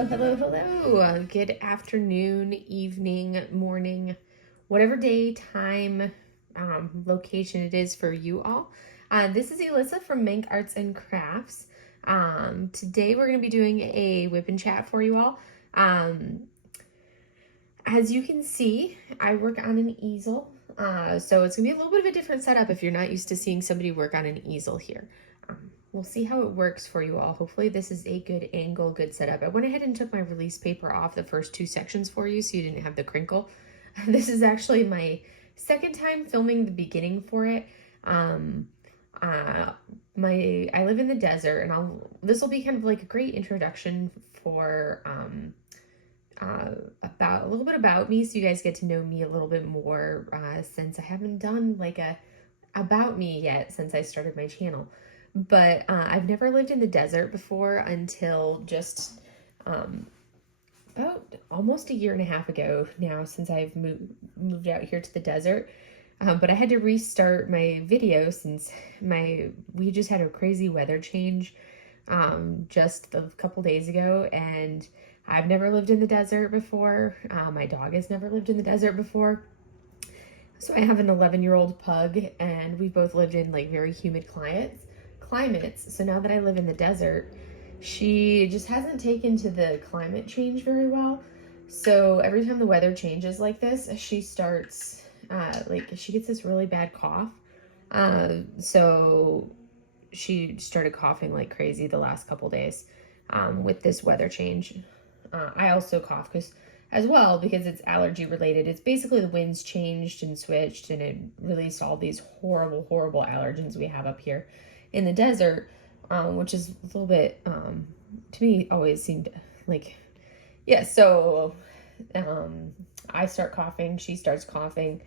Hello, hello, hello. Good afternoon, evening, morning, whatever day, time, location it is for you all. This is Alyssa from Mank Arts and Crafts. Today we're going to be doing a whip and chat for you all. As you can see, I work on an easel. So it's going to be a little bit of a different setup if you're not used to seeing somebody work on an easel here. We'll see how it works for you all. Hopefully this is a good angle, good setup. I went ahead and took my release paper off the first two sections for you so you didn't have the crinkle. This is actually my second time filming the beginning for it. I live in the desert, and this will be kind of like a great introduction for about a little bit about me, so you guys get to know me a little bit more, since I haven't done like a about me yet since I started my channel. But I've never lived in the desert before until just about almost a year and a half ago now, since I've moved out here to the desert. But I had to restart my video since we just had a crazy weather change just a couple days ago, and I've never lived in the desert before. My dog has never lived in the desert before. So I have an 11-year-old pug, and we've both lived in like very humid climates. So now that I live in the desert, she just hasn't taken to the climate change very well. So every time the weather changes like this, she starts she gets this really bad cough. So she started coughing like crazy the last couple days with this weather change. I also cough because it's allergy related. It's basically the winds changed and switched, and it released all these horrible allergens we have up here in the desert, which is a little bit, to me, always seemed like, yeah, so I start coughing, she starts coughing,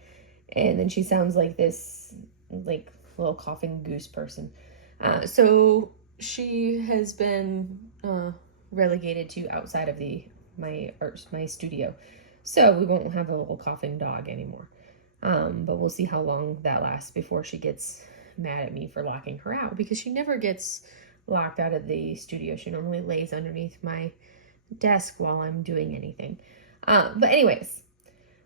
and then she sounds like this, like, little coughing goose person. So she has been relegated to outside of my studio, so we won't have a little coughing dog anymore. But we'll see how long that lasts before she gets mad at me for locking her out, because she never gets locked out of the studio. She normally lays underneath my desk while I'm doing anything. But anyways,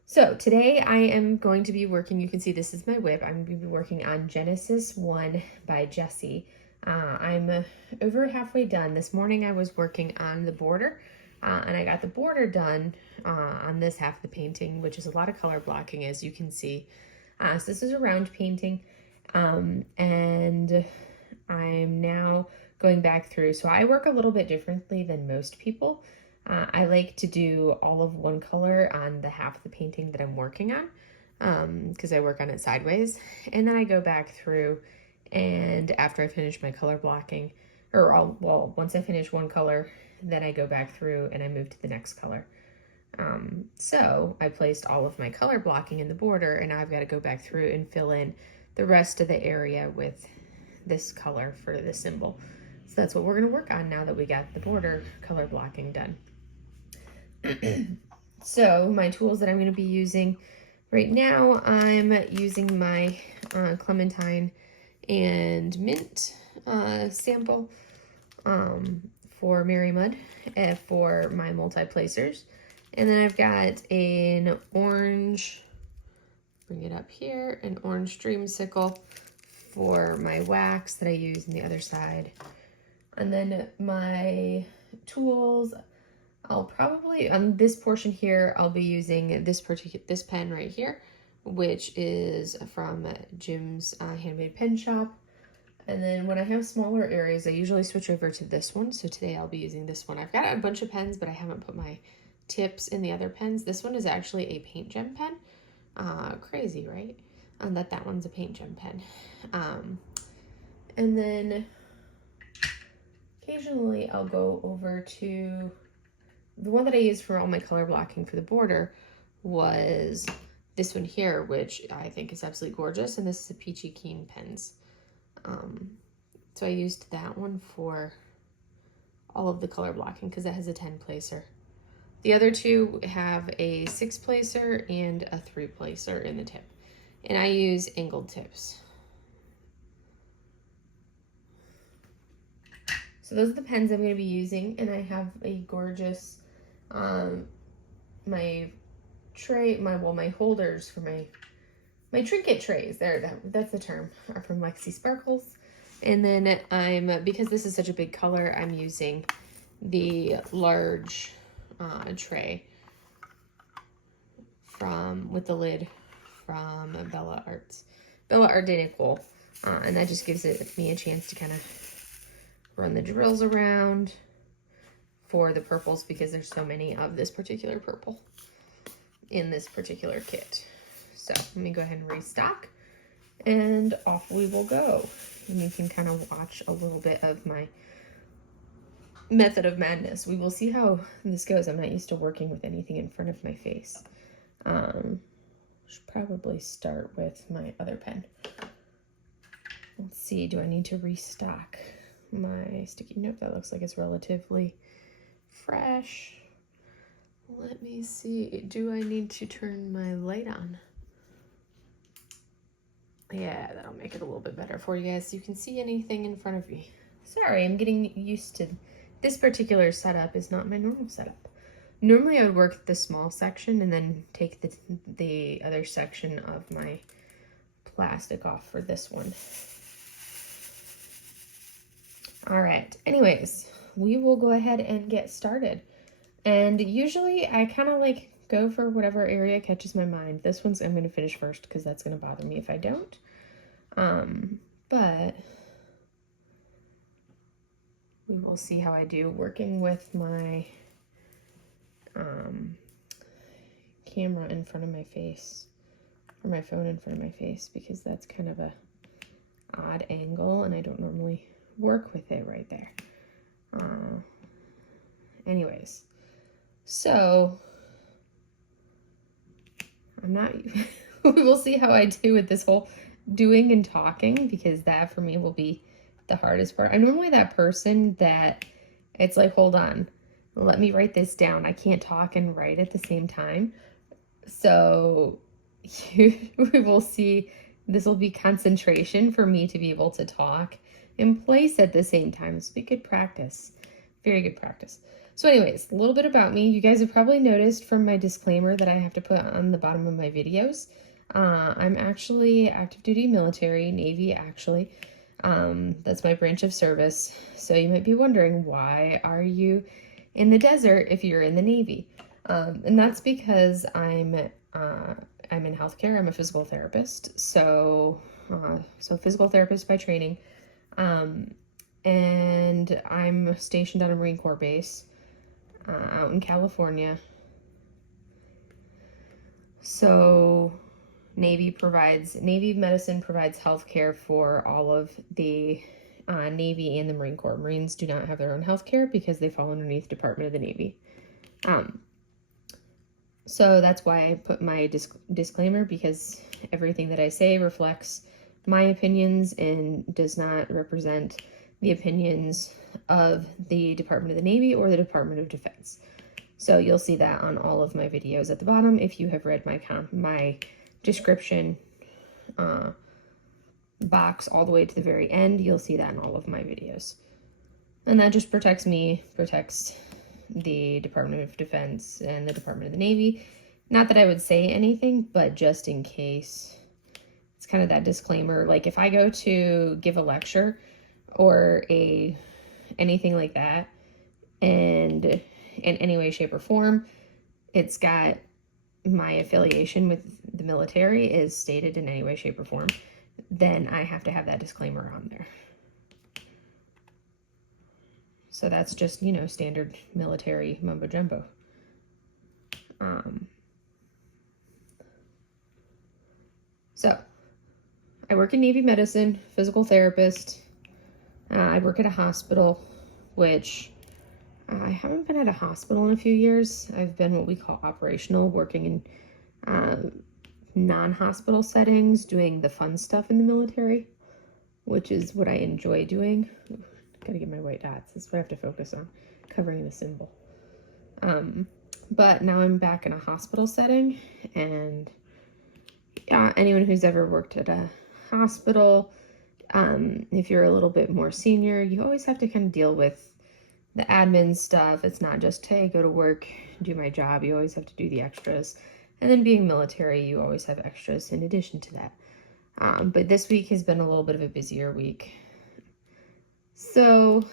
so today I am going to be working, you can see this is my whip. I'm going to be working on Genesis 1 by Jehsee. I'm over halfway done. This morning I was working on the border, and I got the border done on this half of the painting, which is a lot of color blocking, as you can see. So this is a round painting. And I'm now going back through. So I work a little bit differently than most people. I like to do all of one color on the half of the painting that I'm working on, because I work on it sideways. And then I go back through, and after I finish my color blocking, once I finish one color, then I go back through and I move to the next color. So I placed all of my color blocking in the border, and now I've got to go back through and fill in the rest of the area with this color for the symbol. So that's what we're going to work on now that we got the border color blocking done. So my tools that I'm going to be using right now, I'm using my clementine and mint sample for Mary Mud for my multi-placers. And then I've got an orange, bring it up here, an orange dreamsicle for my wax that I use on the other side. And then my tools, I'll probably, on this portion here, I'll be using this pen right here, which is from Jim's Handmade Pen Shop. And then when I have smaller areas, I usually switch over to this one. So today I'll be using this one. I've got a bunch of pens, but I haven't put my tips in the other pens. This one is actually a paint gem pen. Crazy, right? That one's a paint gem pen. And then occasionally I'll go over to the one that I used for all my color blocking for the border was this one here, which I think is absolutely gorgeous. And this is a Peachy Keen pens. So I used that one for all of the color blocking because it has a 10 placer. The other two have a 6 placer and a 3 placer in the tip. And I use angled tips. So those are the pens I'm going to be using, and I have a gorgeous, my tray, my holders for my trinket trays. That's the term, are from Lexi Sparkles. And then because this is such a big color, I'm using the large tray with the lid from Bella Art de Nicole. And that just gives me a chance to kind of run the drills around for the purples, because there's so many of this particular purple in this particular kit. So let me go ahead and restock, and off we will go. And you can kind of watch a little bit of my method of madness. We will see how this goes. I'm not used to working with anything in front of my face. Should probably start with my other pen. Let's see, do I need to restock my sticky note? That looks like it's relatively fresh. Let me see, do I need to turn my light on? Yeah, that'll make it a little bit better for you guys so you can see anything in front of me. Sorry, I'm getting used to this particular setup. Is not my normal setup. Normally I would work the small section and then take the other section of my plastic off for this one. All right, anyways, we will go ahead and get started. And usually I kind of like go for whatever area catches my mind. This one's I'm going to finish first because that's going to bother me if I don't. But we will see how I do working with my camera in front of my face, or my phone in front of my face, because that's kind of a odd angle and I don't normally work with it right there. Anyways, so I'm not, we will see how I do with this whole doing and talking, because that for me will be the hardest part. I'm normally that person that it's like, hold on, let me write this down. I can't talk and write at the same time. So we will see, this will be concentration for me to be able to talk in place at the same time. This will be good practice, very good practice. So anyways, a little bit about me. You guys have probably noticed from my disclaimer that I have to put on the bottom of my videos. I'm actually active duty military, Navy actually. That's my branch of service. So you might be wondering, why are you in the desert if you're in the Navy? And that's because I'm in healthcare. I'm a physical therapist. So physical therapist by training. And I'm stationed on a Marine Corps base out in California. So Navy medicine provides healthcare for all of the Navy and the Marine Corps. Marines do not have their own healthcare because they fall underneath Department of the Navy. So that's why I put my disclaimer, because everything that I say reflects my opinions and does not represent the opinions of the Department of the Navy or the Department of Defense. So you'll see that on all of my videos at the bottom. If you have read my description box all the way to the very end, you'll see that in all of my videos. And that just protects me, protects the Department of Defense and the Department of the Navy. Not that I would say anything, but just in case. It's kind of that disclaimer. Like if I go to give a lecture or anything like that, and in any way, shape, or form, it's got my affiliation with the military is stated in any way, shape, or form, then I have to have that disclaimer on there. So that's just, standard military mumbo jumbo. So I work in Navy medicine, physical therapist. I work at a hospital, which I haven't been at a hospital in a few years. I've been what we call operational, working in non-hospital settings, doing the fun stuff in the military, which is what I enjoy doing. Gotta get my white dots. That's what I have to focus on, covering the symbol. But now I'm back in a hospital setting, and anyone who's ever worked at a hospital, If you're a little bit more senior, you always have to kind of deal with the admin stuff. It's not just, hey, go to work, do my job. You always have to do the extras. And then being military, you always have extras in addition to that. But this week has been a little bit of a busier week. So,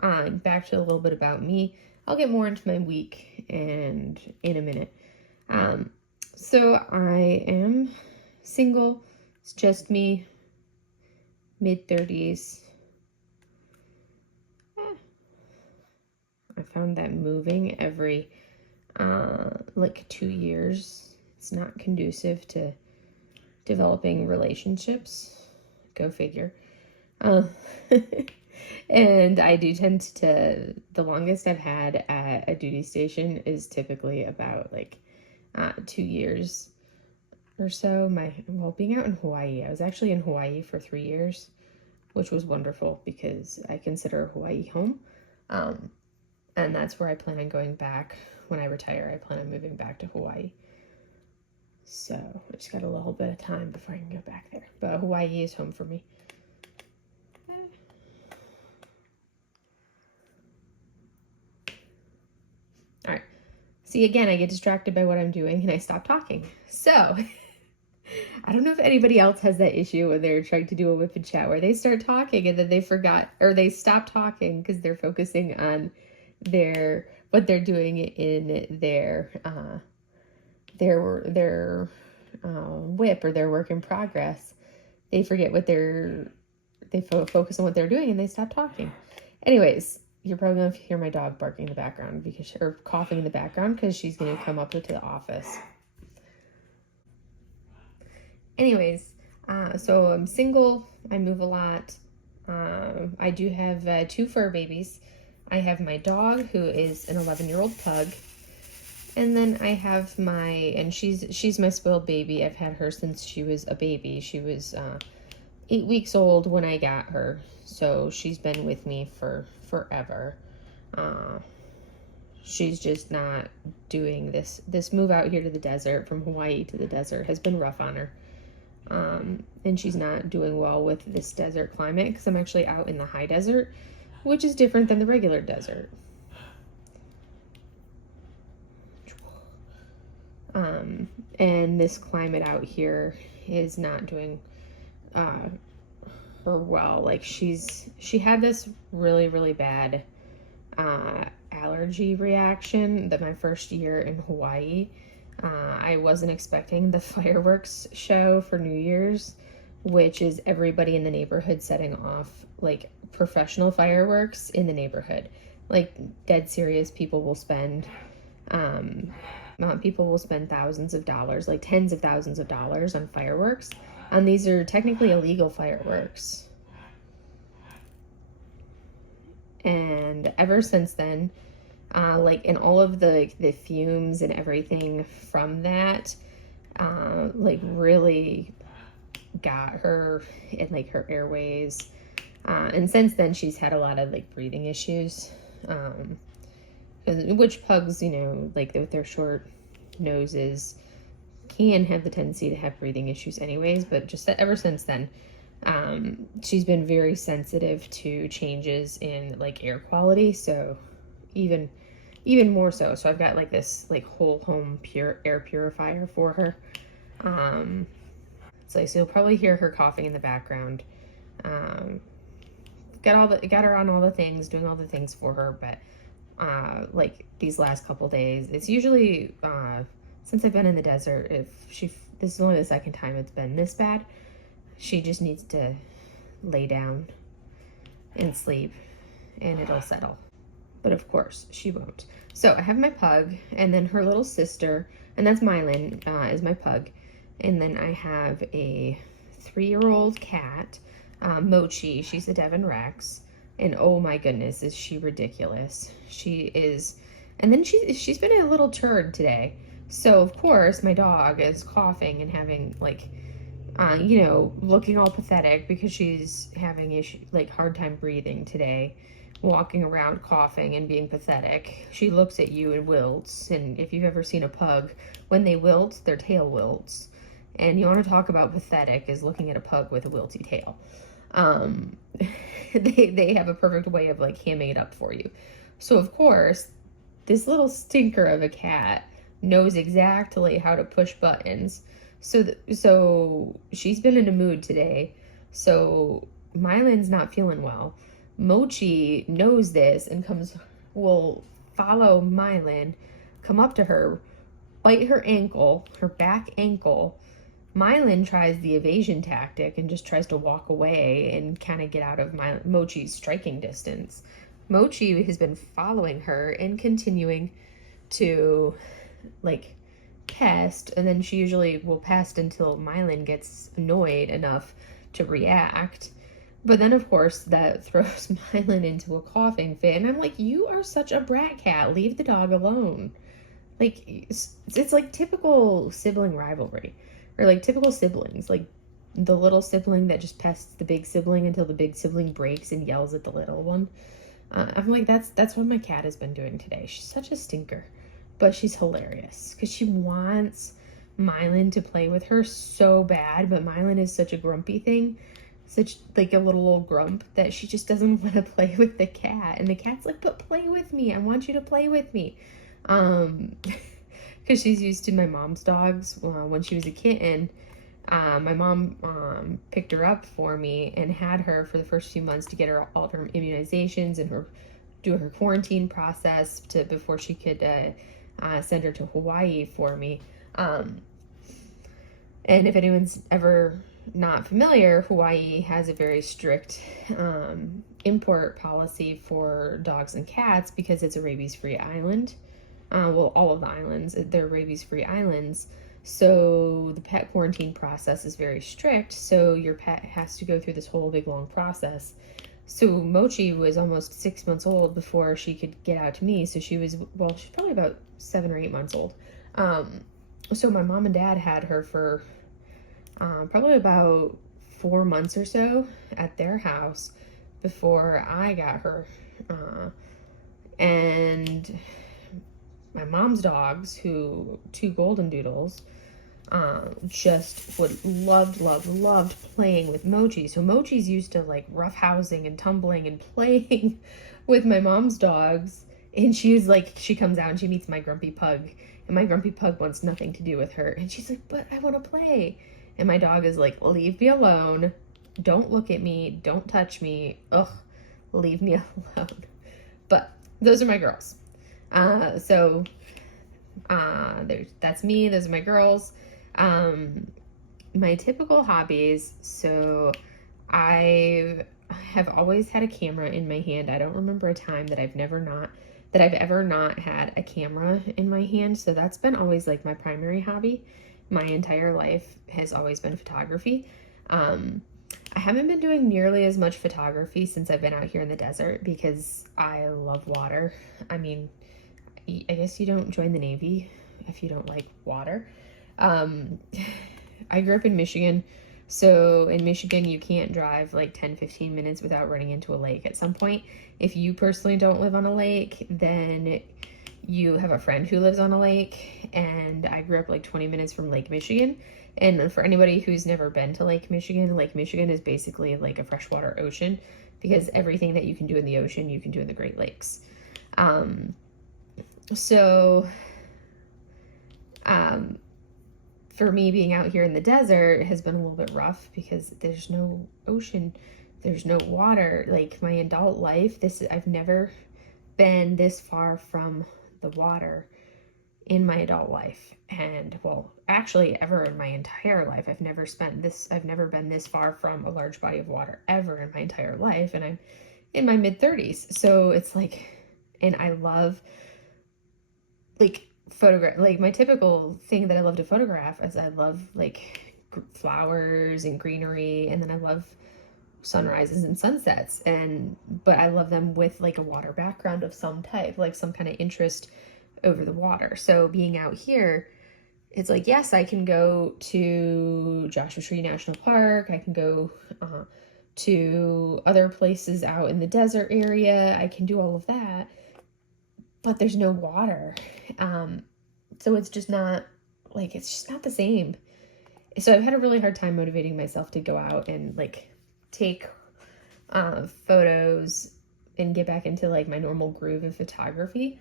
back to a little bit about me. I'll get more into my week and in a minute. So I am single. It's just me, mid-30s. I found that moving every like 2 years, it's not conducive to developing relationships. Go figure. And I do tend to, the longest I've had at a duty station is typically about like 2 years or so. Being out in Hawaii, I was actually in Hawaii for 3 years, which was wonderful because I consider Hawaii home. And that's where I plan on going back when I retire. I plan on moving back to Hawaii. So I just got a little bit of time before I can go back there. But Hawaii is home for me. All right. See, again, I get distracted by what I'm doing and I stop talking. So I don't know if anybody else has that issue when they're trying to do a WIP and chat where they start talking and then they forgot, or they stop talking because they're focusing on what they're doing in their WIP or their work in progress. They forget they focus on what they're doing and they stop talking. Anyways, you're probably going to hear my dog barking in the background or coughing in the background because she's going to come up to the office. Anyways, so I'm single. I move a lot. I do have 2 fur babies. I have my dog, who is an 11-year-old pug. And then I have she's my spoiled baby. I've had her since she was a baby. She was 8 weeks old when I got her. So she's been with me for forever. She's just not doing this move out here to the desert, from Hawaii to the desert, has been rough on her. And she's not doing well with this desert climate because I'm actually out in the high desert, which is different than the regular desert. And this climate out here is not doing her well. Like she had this really, really bad allergy reaction that my first year in Hawaii. I wasn't expecting the fireworks show for New Year's, which is everybody in the neighborhood setting off like professional fireworks in the neighborhood. Like dead serious, people will spend thousands of dollars, like tens of thousands of dollars on fireworks. And these are technically illegal fireworks. And ever since then, and all of the fumes and everything from that, really got her in like her airways. And since then she's had a lot of like breathing issues, which pugs, with their short noses can have the tendency to have breathing issues anyways, but just ever since then, she's been very sensitive to changes in like air quality. So even more so. So I've got like this like whole home pure air purifier for her. So you'll probably hear her coughing in the background. Got her on all the things, doing all the things for her, but like these last couple days, it's usually since I've been in the desert, this is only the second time it's been this bad. She just needs to lay down and sleep and it'll settle. But of course she won't. So I have my pug, and then her little sister, and that's Mylan, is my pug. And then I have a 3-year-old cat, Mochi. She's a Devon Rex. And oh my goodness, is she ridiculous. She is. And then she's been a little turd today. So of course my dog is coughing and having like, looking all pathetic because she's having hard time breathing today. Walking around coughing and being pathetic. She looks at you and wilts. And if you've ever seen a pug, when they wilt, their tail wilts. And you want to talk about pathetic, is looking at a pug with a wilty tail. Um, they have a perfect way of like hamming it up for you. So of course, this little stinker of a cat knows exactly how to push buttons. So she's been in a mood today. So Mylan's not feeling well. Mochi knows this and will follow Mylan, come up to her, bite her ankle, her back ankle. Mylan tries the evasion tactic and just tries to walk away and kind of get out of Mochi's striking distance. Mochi has been following her and continuing to like pest, and then she usually will pest until Mylan gets annoyed enough to react. But then, of course, that throws Mylan into a coughing fit, and I'm like, you are such a brat cat. Leave the dog alone. Like, it's like typical sibling rivalry, or like typical siblings, like the little sibling that just pests the big sibling until the big sibling breaks and yells at the little one. I'm like, that's what my cat has been doing today. She's such a stinker, but she's hilarious because she wants Mylan to play with her so bad, but Mylan is such a grumpy thing, such like a little old grump, that she just doesn't want to play with the cat. And the cat's like, but play with me. I want you to play with me. Because she's used to my mom's dogs. When she was a kitten, my mom picked her up for me and had her for the first few months to get her all of her immunizations and do her quarantine process before she could send her to Hawaii for me. And if anyone's ever not familiar, Hawaii has a very strict import policy for dogs and cats because it's a rabies-free island. Well, all of the islands, they're rabies-free islands. So the pet quarantine process is very strict. So your pet has to go through this whole big long process. So Mochi was almost 6 months old before she could get out to me. So she's probably about 7 or 8 months old. So my mom and dad had her for probably about 4 months or so at their house before I got her. And my mom's dogs, two golden doodles, just loved playing with Mochi. So Mochi's used to like roughhousing and tumbling and playing with my mom's dogs. And she comes out and she meets my grumpy pug. And my grumpy pug wants nothing to do with her. And she's like, but I want to play. And my dog is like, leave me alone. Don't look at me. Don't touch me. Ugh, leave me alone. But those are my girls. That's me. Those are my girls. My typical hobbies. So I have always had a camera in my hand. I don't remember a time that I've ever not had a camera in my hand. So that's been always like my primary hobby. My entire life has always been photography. I haven't been doing nearly as much photography since I've been out here in the desert because I love water. I mean, I guess you don't join the Navy if you don't like water. I grew up in Michigan. So in Michigan, you can't drive like 10-15 minutes without running into a lake at some point. If you personally don't live on a lake, then you have a friend who lives on a lake. And I grew up like 20 minutes from Lake Michigan. And for anybody who's never been to Lake Michigan is basically like a freshwater ocean because everything that you can do in the ocean, you can do in the Great Lakes. For me, being out here in the desert has been a little bit rough because there's no ocean, there's no water. Like my adult life, I've never been this far from the water in my adult life. And well, actually ever in my entire life, I've never been this far from a large body of water ever in my entire life. And I'm in my mid-30s. So it's like, and I love like photograph, like my typical thing that I love to photograph is I love like flowers and greenery, and then I love sunrises and sunsets, but I love them with like a water background of some type, like some kind of interest over the water. So being out here, it's like, yes, I can go to Joshua Tree National Park, I can go to other places out in the desert area, I can do all of that, but there's no water. So it's just not the same. So I've had a really hard time motivating myself to go out and like take photos and get back into like my normal groove of photography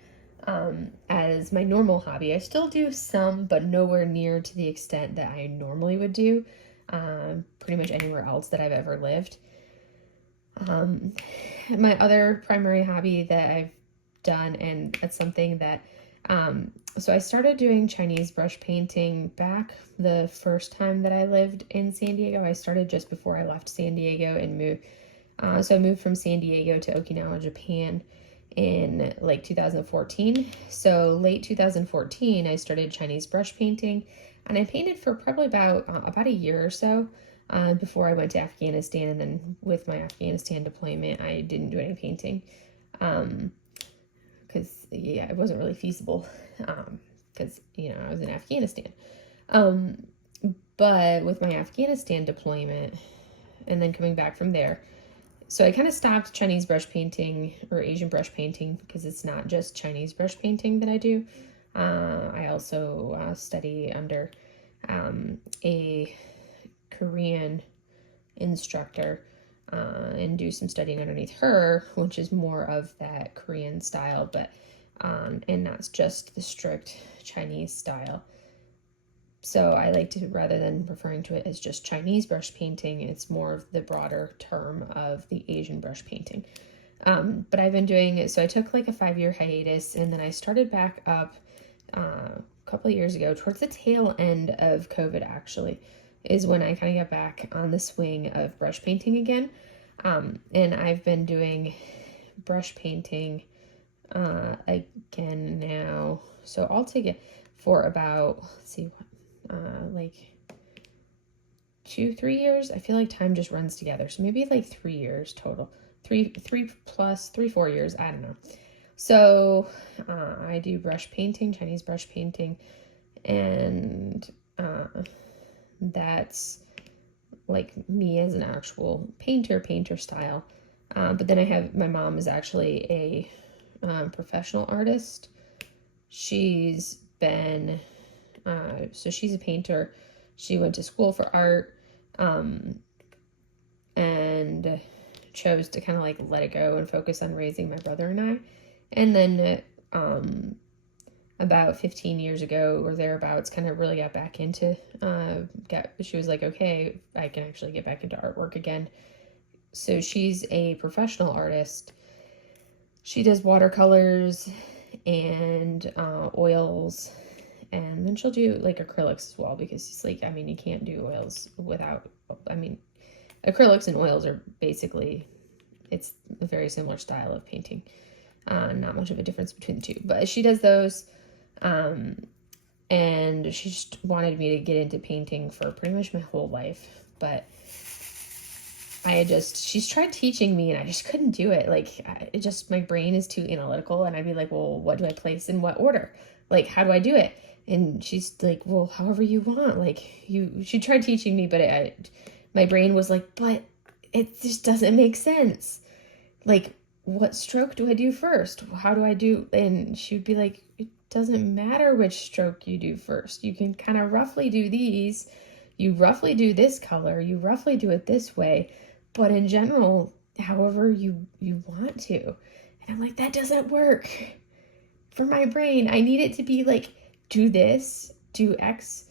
as my normal hobby. I still do some, but nowhere near to the extent that I normally would do pretty much anywhere else that I've ever lived. My other primary hobby that I've done, and it's something that so I started doing Chinese brush painting back the first time that I lived in San Diego. I started just before I left San Diego and moved. So I moved from San Diego to Okinawa, Japan in like 2014. So late 2014, I started Chinese brush painting, and I painted for probably about a year or so before I went to Afghanistan. And then with my Afghanistan deployment, I didn't do any painting. Because yeah, it wasn't really feasible because I was in Afghanistan. But with my Afghanistan deployment and then coming back from there, so I kind of stopped Chinese brush painting or Asian brush painting because it's not just Chinese brush painting that I do. I also study under a Korean instructor and do some studying underneath her, which is more of that Korean style, but and that's just the strict Chinese style. So I like to, rather than referring to it as just Chinese brush painting, it's more of the broader term of the Asian brush painting. But I've been doing it, so I took like a 5-year hiatus, and then I started back up a couple of years ago, towards the tail end of COVID actually, is when I kind of got back on the swing of brush painting again. And I've been doing brush painting again now. So altogether for about, let's see, like 2-3 years. I feel like time just runs together. So maybe like 3 years total. 4 years. I don't know. So I do brush painting, Chinese brush painting, and that's like me as an actual painter style. But then I have, my mom is actually a professional artist. She's been, so she's a painter. She went to school for art and chose to kind of like let it go and focus on raising my brother and I. And then about 15 years ago or thereabouts, kind of really got back into, she was like, okay, I can actually get back into artwork again. So she's a professional artist. She does watercolors and oils, and then she'll do like acrylics as well, because it's like, I mean, you can't do oils without, I mean, acrylics and oils are basically, it's a very similar style of painting. Not much of a difference between the two, but she does those. And she just wanted me to get into painting for pretty much my whole life, but she's tried teaching me and I just couldn't do it. Like, my brain is too analytical, and I'd be like, well, what do I place in what order? Like, how do I do it? And she's like, well, however you want. Like, she tried teaching me, but my brain was like, but it just doesn't make sense. Like, what stroke do I do first? How do I do? And she'd be like, it doesn't matter which stroke you do first. You can kind of roughly do these. You roughly do this color. You roughly do it this way. But in general, however you want to. And I'm like, that doesn't work for my brain. I need it to be like, do this, do X,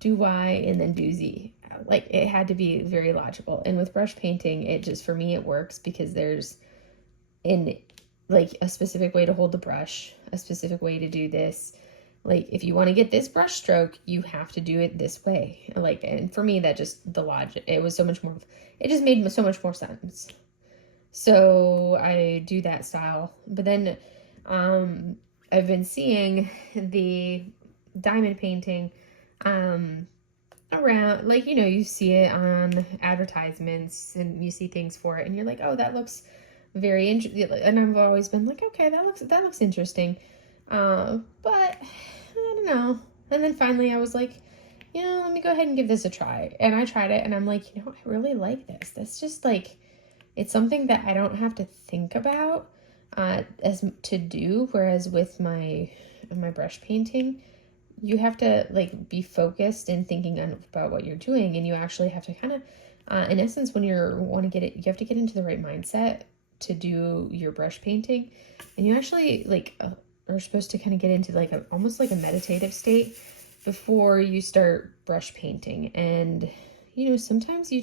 do Y, and then do Z. Like, it had to be very logical. And with brush painting, it just, for me, it works because there's like a specific way to hold the brush, a specific way to do this. Like, if you want to get this brush stroke, you have to do it this way. Like, and for me, that just, the logic, it was so much more, it just made so much more sense. So I do that style. But then I've been seeing the diamond painting around, like, you see it on advertisements and you see things for it and you're like, oh, that looks very interesting. And I've always been like, okay, that looks interesting. But I don't know. And then finally I was like, let me go ahead and give this a try. And I tried it and I'm like, I really like this. That's just like, it's something that I don't have to think about as to do. Whereas with my brush painting, you have to like be focused and thinking about what you're doing, and you actually have to kind of, in essence, when you want to get it, you have to get into the right mindset to do your brush painting, and you actually like are supposed to kind of get into like almost like a meditative state before you start brush painting. And sometimes you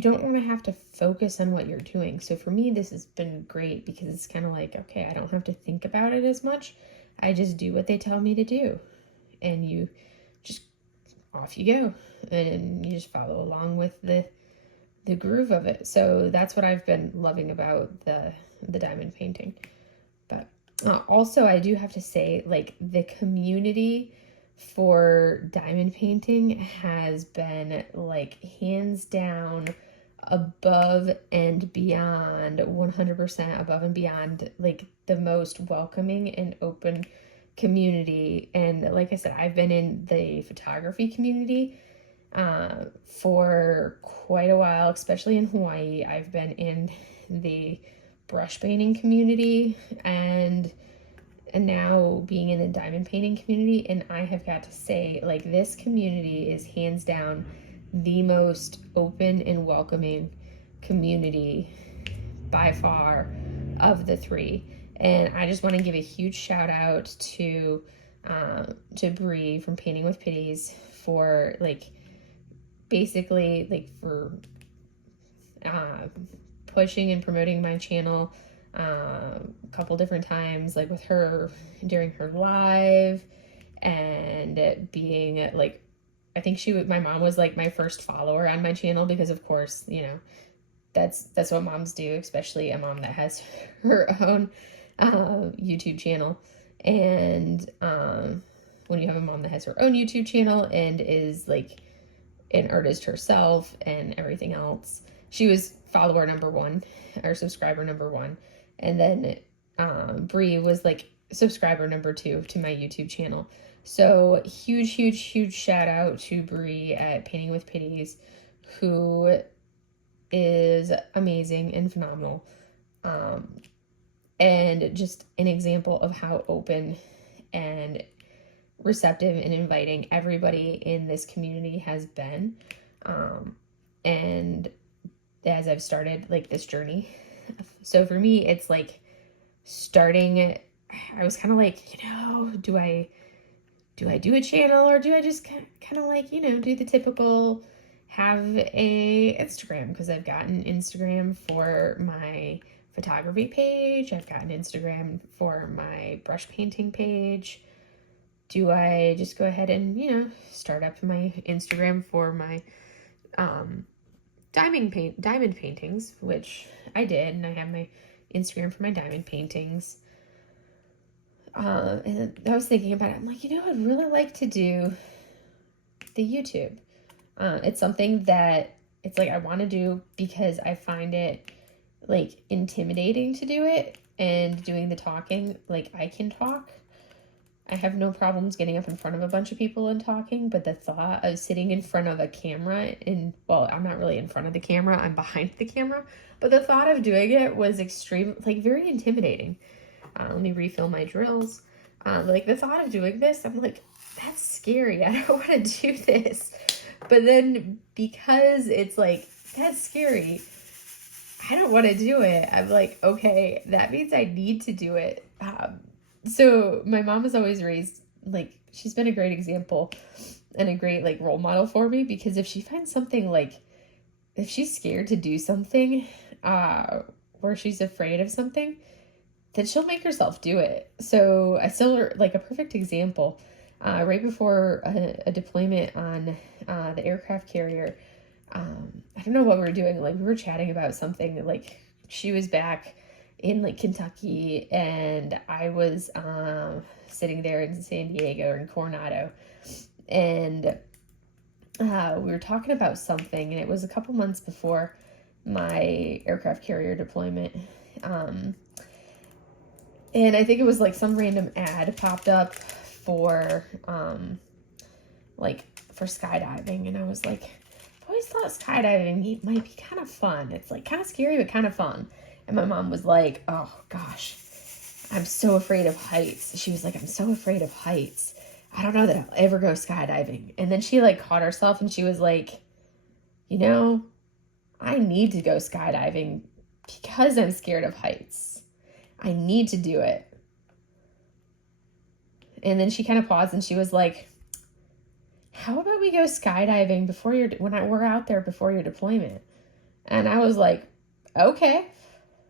don't want to have to focus on what you're doing. So for me, this has been great because it's kind of like, okay, I don't have to think about it as much. I just do what they tell me to do, and you just off you go, and you just follow along with the groove of it. So that's what I've been loving about the diamond painting. But also, I do have to say, like, the community for diamond painting has been like hands down above and beyond, 100% above and beyond, like the most welcoming and open community. And like I said, I've been in the photography community for quite a while, especially in Hawaii. I've been in the brush painting community, and now being in the diamond painting community, and I have got to say, like, this community is hands down the most open and welcoming community by far of the three. And I just want to give a huge shout out to Bree from Painting with Pities for like basically like for pushing and promoting my channel a couple different times, like with her during her live, and being like, I think my mom was like my first follower on my channel, because of course, that's what moms do, especially a mom that has her own YouTube channel. And when you have a mom that has her own YouTube channel and is like an artist herself and everything else, she was follower number one or subscriber number one. And then Bree was like subscriber number two to my YouTube channel. So huge shout out to Bree at Painting with Pities, who is amazing and phenomenal. And just an example of how open and receptive and inviting everybody in this community has been. And as I've started like this journey. So for me, it's like starting, I was kind of like, do I do a channel, or do I just kind of like, do the typical, have a Instagram? Because I've gotten Instagram for my photography page. I've gotten Instagram for my brush painting page. Do I just go ahead and, start up my Instagram for my diamond paintings, which I did, and I have my Instagram for my diamond paintings. And I was thinking about it. I'm like, I'd really like to do the YouTube. It's something that it's like I want to do because I find it like intimidating to do it, and doing the talking. Like, I can talk. I have no problems getting up in front of a bunch of people and talking, but the thought of sitting in front of a camera, well, I'm not really in front of the camera, I'm behind the camera, but the thought of doing it was very intimidating. Let me refill my drills. Like, the thought of doing this, I'm like, that's scary. I don't want to do this. But then because it's like, that's scary, I don't want to do it. I'm like, okay, that means I need to do it. So my mom has always raised, like, she's been a great example and a great, like, role model for me, because if she finds something, like, if she's scared to do something, or she's afraid of something, then she'll make herself do it. So I still, like, a perfect example, right before a deployment on the aircraft carrier, I don't know what we were doing. Like, we were chatting about something, like, she was back in like Kentucky, and I was sitting there in San Diego, in Coronado, and we were talking about something, and it was a couple months before my aircraft carrier deployment, and I think it was like some random ad popped up for for skydiving, and I was like, I've always thought skydiving might be kind of fun. It's like kind of scary but kind of fun. And my mom was like, oh gosh, I'm so afraid of heights. She was like, I'm so afraid of heights. I don't know that I'll ever go skydiving. And then she like caught herself and she was like, you know, I need to go skydiving because I'm scared of heights. I need to do it. And then she kind of paused and she was like, how about we go skydiving we're out there before your deployment? And I was like, okay.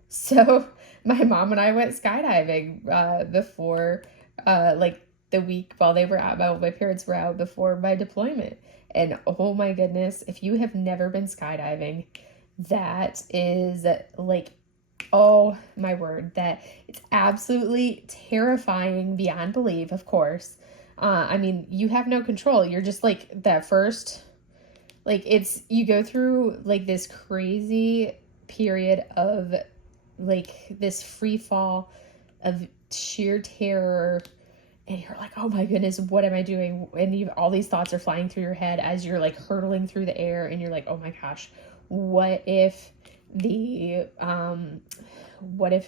So my mom and I went skydiving before, like the week while they were out, while my parents were out before my deployment. And oh my goodness, if you have never been skydiving, that is like, oh my word, that it's absolutely terrifying beyond belief, of course. I mean, you have no control. You're just like that first, like you go through like this crazy period of like this free fall of sheer terror. And you're like, oh my goodness, what am I doing? And all these thoughts are flying through your head as you're like hurtling through the air. And you're like, oh my gosh, what if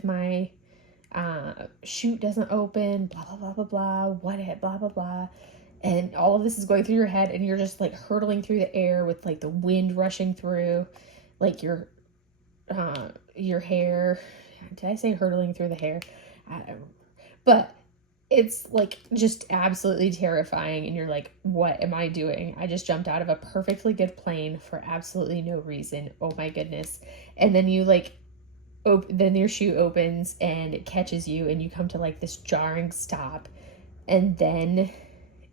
my chute doesn't open, blah, blah, blah, blah, blah, what if, blah, blah, blah. And all of this is going through your head and you're just like hurtling through the air with like the wind rushing through like your hair. Did I say hurtling through the hair? I don't know. But it's like just absolutely terrifying. And you're like, what am I doing? I just jumped out of a perfectly good plane for absolutely no reason. Oh my goodness. And then you like, then your chute opens and it catches you and you come to like this jarring stop. And then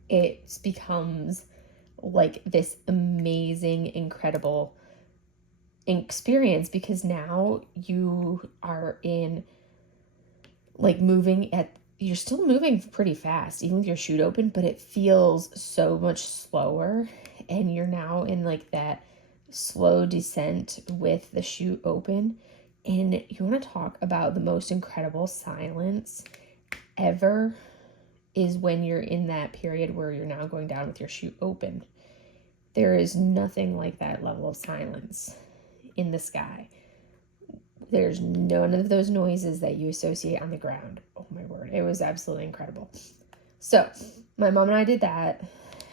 it becomes like this amazing, incredible experience because now you are in like you're still moving pretty fast, even with your chute open, but it feels so much slower. And you're now in like that slow descent with the chute open. And you want to talk about the most incredible silence ever is when you're in that period where you're now going down with your chute open. There is nothing like that level of silence in the sky. There's none of those noises that you associate on the ground. Oh my word. It was absolutely incredible. So my mom and I did that.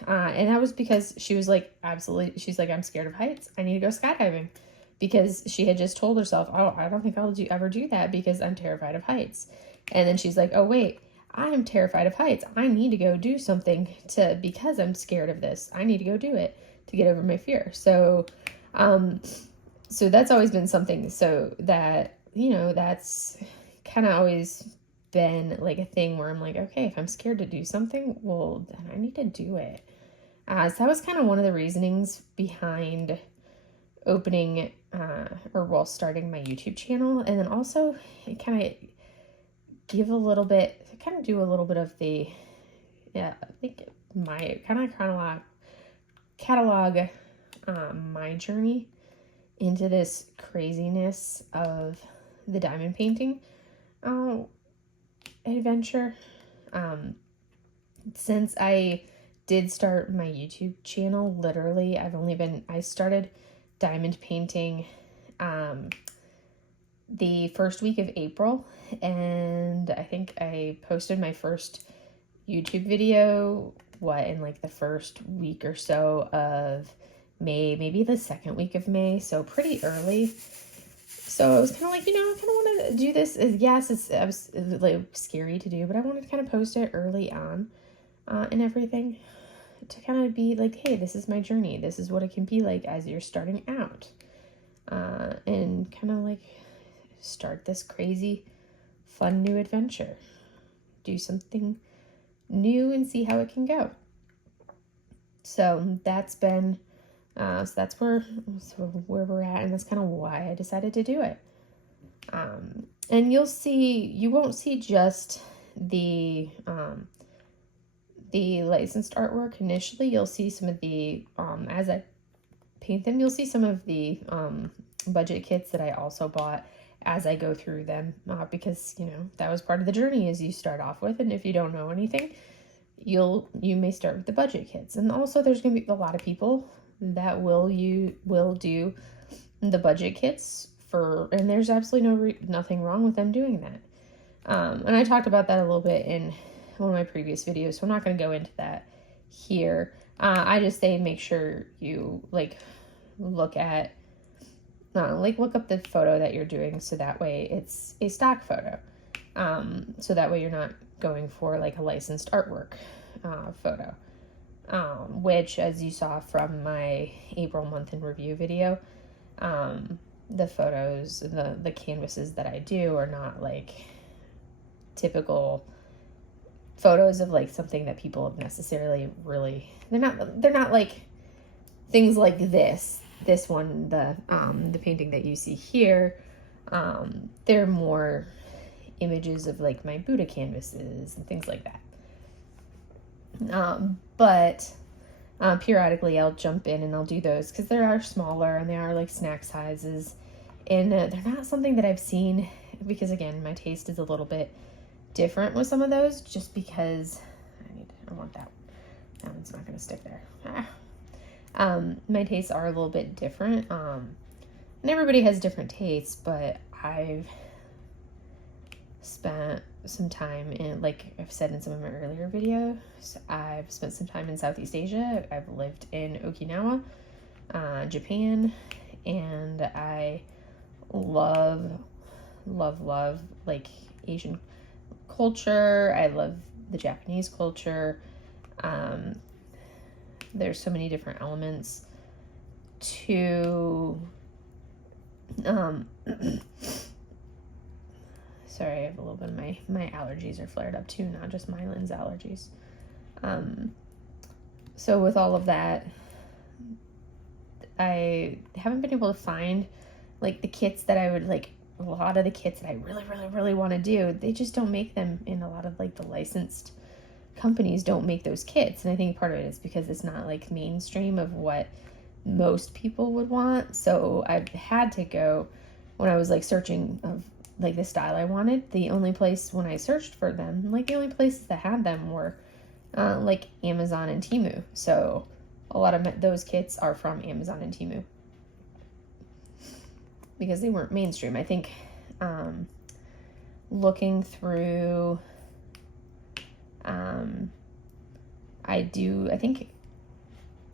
And that was because she was like, she's like, I'm scared of heights. I need to go skydiving. Because she had just told herself, oh, I don't think I'll ever do that because I'm terrified of heights. And then she's like, oh, wait, I'm terrified of heights. I need to go do something because I'm scared of this. I need to go do it to get over my fear. So that's always been something. So that, that's kind of always been like a thing where I'm like, okay, if I'm scared to do something, well, then I need to do it. So that was kind of one of the reasonings behind opening starting my YouTube channel. And then also it kind of do a little bit of the, I think my kind of catalog my journey into this craziness of the diamond painting adventure. Since I did start my YouTube channel, literally I started diamond painting the first week of April, and I think I posted my first YouTube video in like the first week or so of May, maybe the second week of May, so pretty early. So I was kind of like, I kind of want to do this. Yes, it was like scary to do, but I wanted to kind of post it early on and everything to kind of be like, hey, this is my journey. This is what it can be like as you're starting out. And kind of like start this crazy, fun new adventure. Do something new and see how it can go. So that's been, that's where we're at, and that's kind of why I decided to do it. And you won't see just the licensed artwork initially. You'll see some of the, as I paint them, you'll see some of the budget kits that I also bought as I go through them, because that was part of the journey is you start off with, and if you don't know anything, you may start with the budget kits. And also there's going to be a lot of people that will do the budget kits and there's absolutely nothing wrong with them doing that. And I talked about that a little bit in one of my previous videos, so I'm not going to go into that here. I just say make sure you like look at look up the photo that you're doing, so that way it's a stock photo. So that way you're not going for like a licensed artwork photo. Which, as you saw from my April month in review video, the photos, the canvases that I do are not like typical photos of like something that people have necessarily really, they're not like things like this one, the painting that you see here. They're more images of like my Buddha canvases and things like that. But periodically I'll jump in and I'll do those because they are smaller and they are like snack sizes, and they're not something that I've seen, because again, my taste is a little bit different with some of those, just because I want that one's not going to stick there. My tastes are a little bit different, and everybody has different tastes, but I've spent some time in, like I've said in some of my earlier videos, I've spent some time in Southeast Asia. I've lived in Okinawa, Japan, and I love like Asian culture. I love the Japanese culture. There's so many different elements to sorry, I have a little bit of my allergies are flared up too, not just Mylan's allergies. So with all of that, I haven't been able to find like the kits that I would like. A lot of the kits that I really want to do, they just don't make them, in a lot of like the licensed companies don't make those kits. And I think part of it is because it's not like mainstream of what most people would want. So I've had to go, when I was like searching of like the style I wanted, the only place when I searched for them, like the only places that had them were like Amazon and Temu. So a lot of those kits are from Amazon and Temu, because they weren't mainstream. I think looking through, I think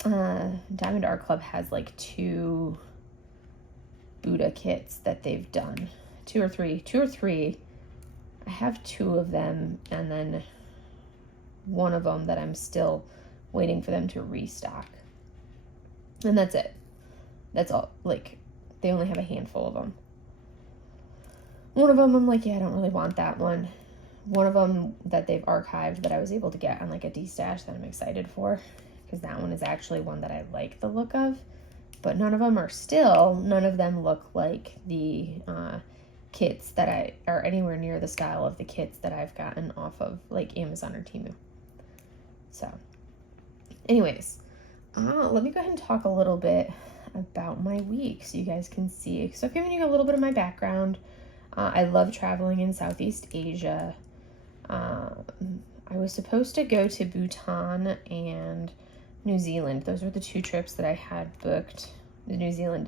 Diamond Art Club has like 2 Buddha kits that they've done. 2 or 3. I have 2 of them, and then one of them that I'm still waiting for them to restock. And that's it. That's all. Like, they only have a handful of them. One of them, I'm like, yeah, I don't really want that one. One of them that they've archived that I was able to get on like a D-stash that I'm excited for, because that one is actually one that I like the look of. But none of them look like the kits that are anywhere near the style of the kits that I've gotten off of like Amazon or Temu. So anyways, let me go ahead and talk a little bit about my week so you guys can see. So I've given you a little bit of my background. I love traveling in Southeast Asia. I was supposed to go to Bhutan and New Zealand. Those were the 2 trips that I had booked. The New Zealand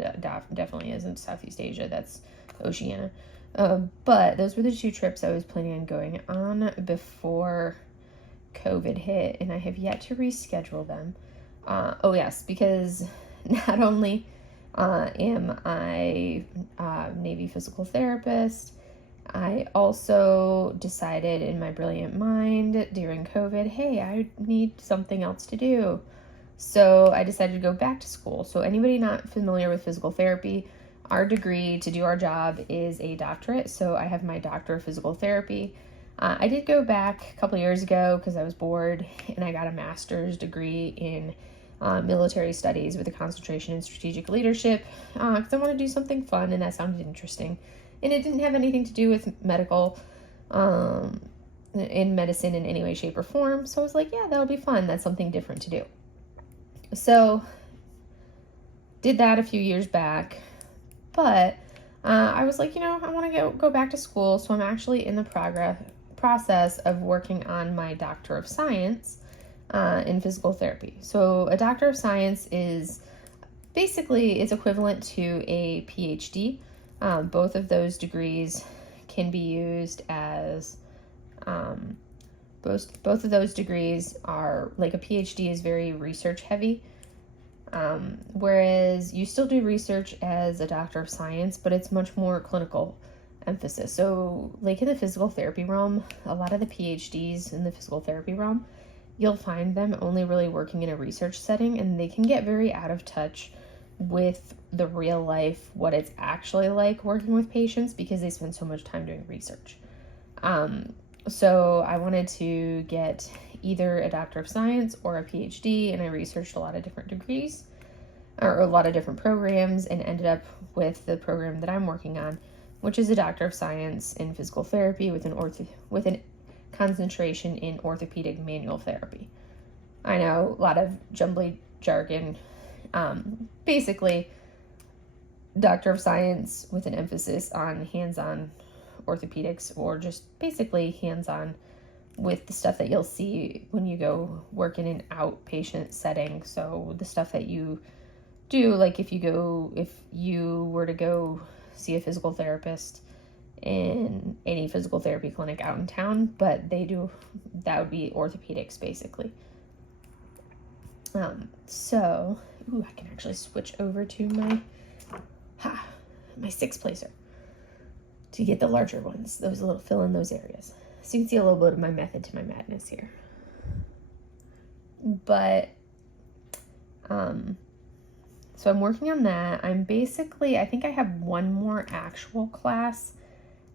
definitely isn't Southeast Asia, that's Oceania. But those were the 2 trips I was planning on going on before COVID hit, and I have yet to reschedule them. Oh yes, because not only am I a Navy physical therapist, I also decided in my brilliant mind during COVID, hey, I need something else to do. So I decided to go back to school. So anybody not familiar with physical therapy, our degree to do our job is a doctorate. So I have my doctor of physical therapy. I did go back a couple years ago because I was bored, and I got a master's degree in military studies with a concentration in strategic leadership, because I want to do something fun, and that sounded interesting. And it didn't have anything to do with medical, in medicine in any way, shape, or form. So I was like, yeah, that'll be fun. That's something different to do. So did that a few years back, but I was like, I want to go back to school. So I'm actually in the process of working on my Doctor of Science in physical therapy. So a Doctor of Science is basically, it's equivalent to a PhD. Both of those degrees can be used as Both of those degrees are, like, a PhD is very research heavy, whereas you still do research as a doctor of science, but it's much more clinical emphasis. So, like, in the physical therapy realm, a lot of the PhDs in the physical therapy realm, you'll find them only really working in a research setting, and they can get very out of touch with the real life, what it's actually like working with patients, because they spend so much time doing research. So I wanted to get either a doctor of science or a PhD, and I researched a lot of different degrees or a lot of different programs, and ended up with the program that I'm working on, which is a doctor of science in physical therapy with an concentration in orthopedic manual therapy. I know, a lot of jumbly jargon. Basically, doctor of science with an emphasis on hands-on orthopedics, or just basically hands-on with the stuff that you'll see when you go work in an outpatient setting. So the stuff that you do, like if you were to go see a physical therapist in any physical therapy clinic out in town, but that would be orthopedics basically. So I can actually switch over to my six placer to get the larger ones. Those little fill in those areas. So you can see a little bit of my method to my madness here. But, so I'm working on that. I think I have one more actual class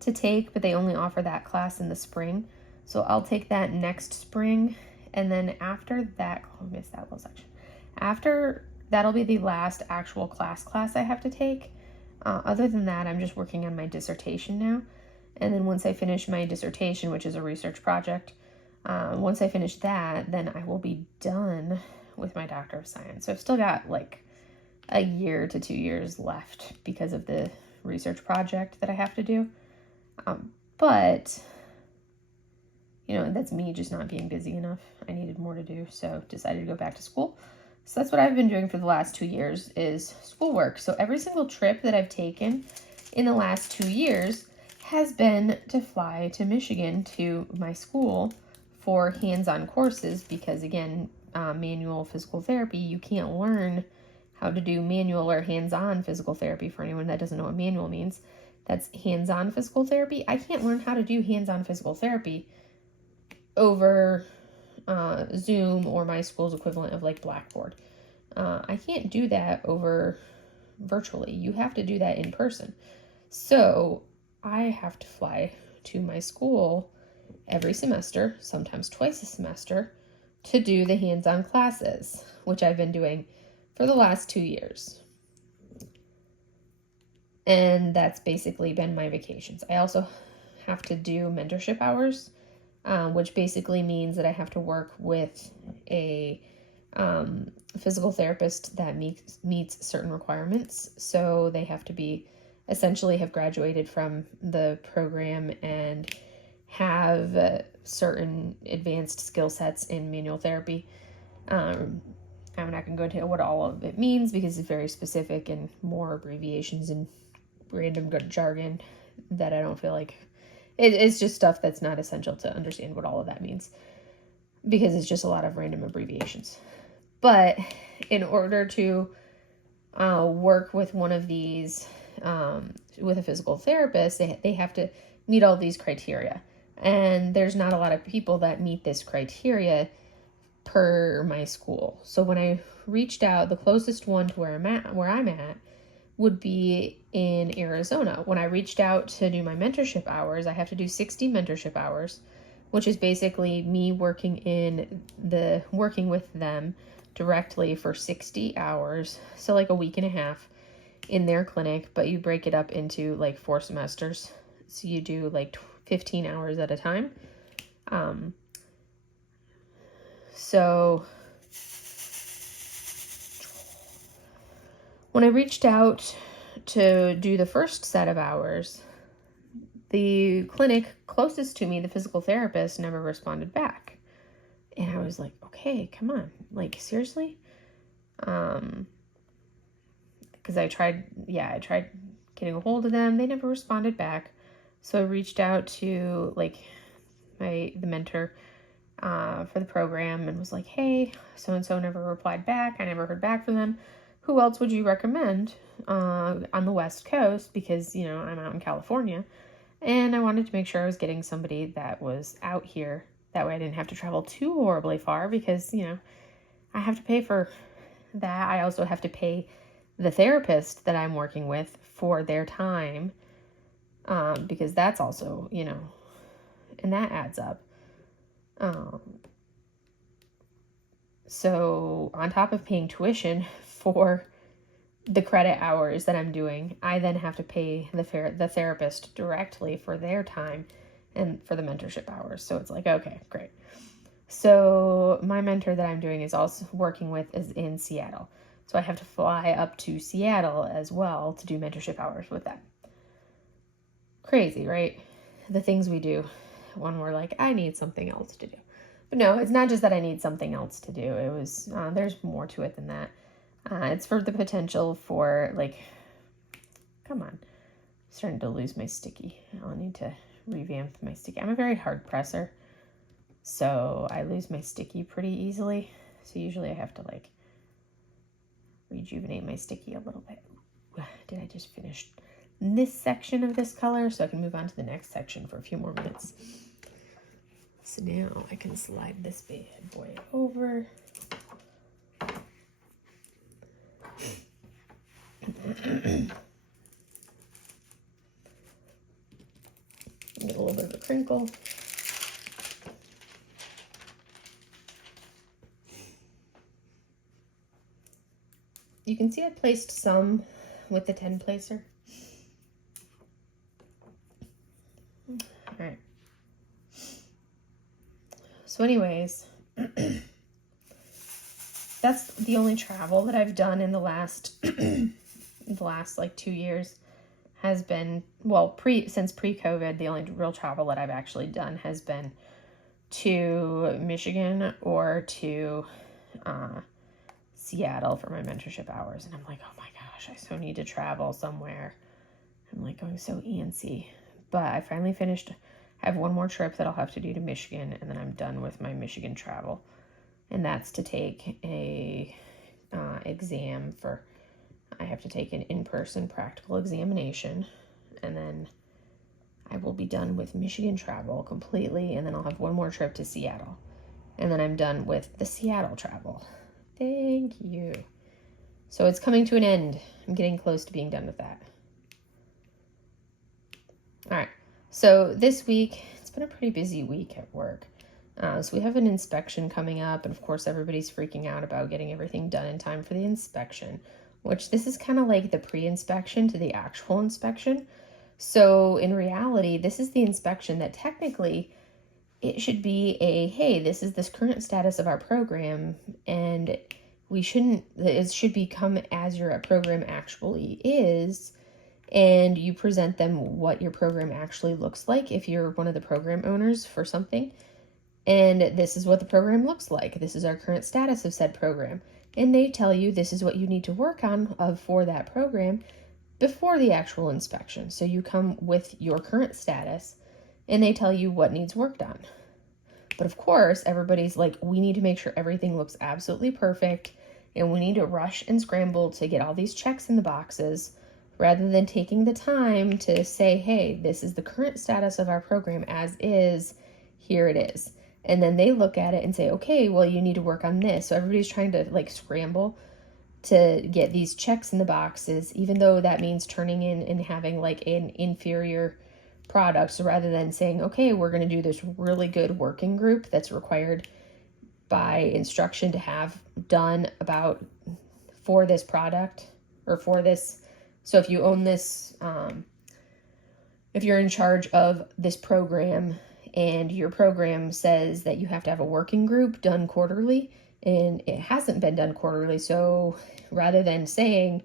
to take, but they only offer that class in the spring. So I'll take that next spring. And then after that, I missed that little section. After that'll be the last actual class I have to take. Other than that, I'm just working on my dissertation now. And then once I finish my dissertation, which is a research project, once I finish that, then I will be done with my Doctor of Science. So I've still got like a year to 2 years left because of the research project that I have to do. But, that's me just not being busy enough. I needed more to do, so decided to go back to school. So that's what I've been doing for the last 2 years is schoolwork. So every single trip that I've taken in the last 2 years has been to fly to Michigan to my school for hands-on courses because, again, manual physical therapy, you can't learn how to do manual or hands-on physical therapy. For anyone that doesn't know what manual means, that's hands-on physical therapy. I can't learn how to do hands-on physical therapy over Zoom or my school's equivalent of like Blackboard. I can't do that over virtually. You have to do that in person. So I have to fly to my school every semester, sometimes twice a semester, to do the hands-on classes, which I've been doing for the last 2 years. And that's basically been my vacations. I also have to do mentorship hours, which basically means that I have to work with a physical therapist that meets certain requirements. So they have to essentially have graduated from the program and have certain advanced skill sets in manual therapy. I'm not going to go into what all of it means because it's very specific and more abbreviations and random jargon that I don't feel like it's just stuff that's not essential to understand what all of that means because it's just a lot of random abbreviations. But in order to work with one of these, with a physical therapist, they have to meet all these criteria. And there's not a lot of people that meet this criteria per my school. So when I reached out, the closest one to where I'm at would be in Arizona. When I reached out to do my mentorship hours, I have to do 60 mentorship hours, which is basically me working with them directly for 60 hours. So like a week and a half in their clinic, but you break it up into like 4 semesters. So you do like 15 hours at a time. So when I reached out to do the first set of hours, the clinic closest to me, the physical therapist, never responded back. And I was like, okay, come on. Like, seriously? Because I tried getting a hold of them. They never responded back. So I reached out to, like, the mentor for the program and was like, hey, so-and-so never replied back. I never heard back from them. Who else would you recommend on the West Coast? Because, you know, I'm out in California. And I wanted to make sure I was getting somebody that was out here. That way I didn't have to travel too horribly far because, you know, I have to pay for that. I also have to pay the therapist that I'm working with for their time because that's also, you know, and that adds up. So on top of paying tuition for the credit hours that I'm doing, I then have to pay the therapist directly for their time and for the mentorship hours. So it's like, okay, great. So my mentor that I'm doing is also working with is in Seattle. So I have to fly up to Seattle as well to do mentorship hours with them. Crazy, right? The things we do when we're like, I need something else to do. But no, it's not just that I need something else to do. It was, there's more to it than that. It's for the potential for, like, come on. I'm starting to lose my sticky. I'll need to revamp my sticky. I'm a very hard presser, so I lose my sticky pretty easily. So usually I have to, like, rejuvenate my sticky a little bit. Did I just finish this section of this color so I can move on to the next section for a few more minutes? So now I can slide this bad boy over. Get a little bit of a crinkle. You can see I placed some with the 10 placer. All right. So anyways, that's the only travel that I've done in the last like 2 years has been, well, since pre-COVID, the only real travel that I've actually done has been to Michigan or to Seattle for my mentorship hours. And I'm like, oh my gosh, I so need to travel somewhere. I'm like going so antsy. But I finally finished. I have one more trip that I'll have to do to Michigan, and then I'm done with my Michigan travel. And that's to take a exam for, I have to take an in-person practical examination, and then I will be done with Michigan travel completely, and then I'll have one more trip to Seattle. And then I'm done with the Seattle travel. Thank you. So it's coming to an end. I'm getting close to being done with that. All right. So this week, it's been a pretty busy week at work. So we have an inspection coming up, and of course everybody's freaking out about getting everything done in time for the inspection, which this is kind of like the pre-inspection to the actual inspection. So in reality, this is the inspection that technically it should be a, hey, this is this current status of our program, and it should become as your program actually is, and you present them what your program actually looks like if you're one of the program owners for something. And this is what the program looks like. This is our current status of said program. And they tell you this is what you need to work on for that program before the actual inspection. So you come with your current status and they tell you what needs work done. But of course, everybody's like, we need to make sure everything looks absolutely perfect, and we need to rush and scramble to get all these checks in the boxes rather than taking the time to say, hey, this is the current status of our program as is, here it is. And then they look at it and say, okay, well, you need to work on this. So everybody's trying to like scramble to get these checks in the boxes, even though that means turning in and having like an inferior product. So rather than saying, okay, we're going to do this really good working group that's required by instruction to have done for this product or for this. So if you own this, if you're in charge of this program, and your program says that you have to have a working group done quarterly, and it hasn't been done quarterly. So rather than saying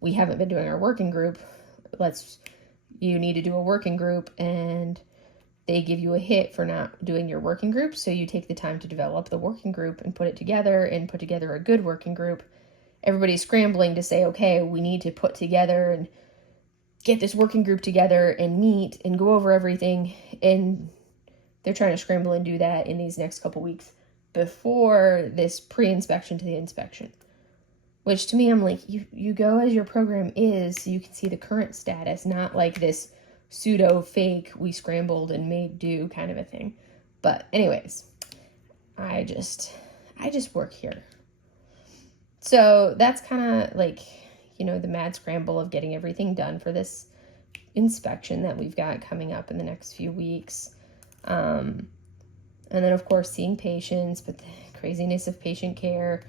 we haven't been doing our working group, you need to do a working group, and they give you a hit for not doing your working group. So you take the time to develop the working group and put it together and put together a good working group. Everybody's scrambling to say, okay, we need to put together and get this working group together and meet and go over everything. And they're trying to scramble and do that in these next couple weeks before this pre-inspection to the inspection. Which to me, I'm like, you go as your program is so you can see the current status, not like this pseudo fake we scrambled and made do kind of a thing. But anyways, I just work here. So that's kind of like, the mad scramble of getting everything done for this inspection that we've got coming up in the next few weeks. And then of course seeing patients, but the craziness of patient care.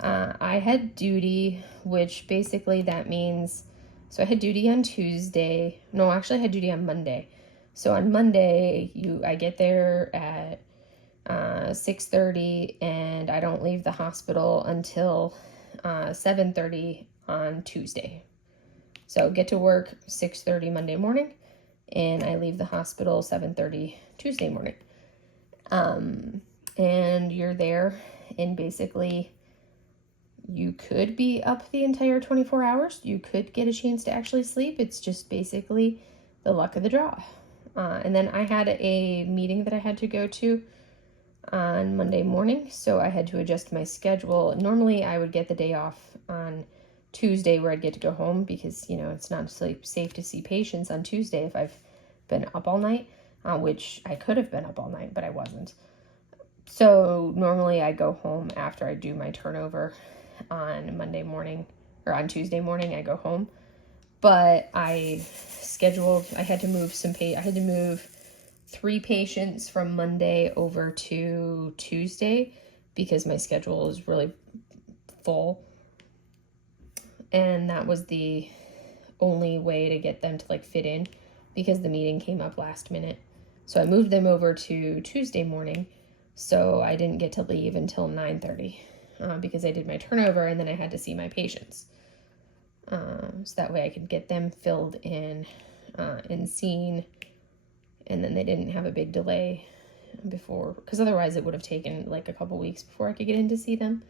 I had duty, which basically that means, so I had duty on Tuesday. No, actually I had duty on Monday. So on Monday, I get there at 6:30, and I don't leave the hospital until 7:30 on Tuesday. So get to work 6:30 Monday morning, and I leave the hospital 7:30 Tuesday morning. And you're there, and basically you could be up the entire 24 hours. You could get a chance to actually sleep. It's just basically the luck of the draw. And then I had a meeting that I had to go to on Monday morning, so I had to adjust my schedule. Normally I would get the day off on Tuesday where I'd get to go home because, it's not safe to see patients on Tuesday if I've been up all night, which I could have been up all night, but I wasn't. So normally I go home after I do my turnover on Monday morning, or on Tuesday morning I go home. But I had to move 3 patients from Monday over to Tuesday because my schedule is really full. And that was the only way to get them to fit in because the meeting came up last minute. So I moved them over to Tuesday morning. So I didn't get to leave until 9:30 because I did my turnover and then I had to see my patients. So that way I could get them filled in and seen, and then they didn't have a big delay before, because otherwise it would have taken a couple weeks before I could get in to see them.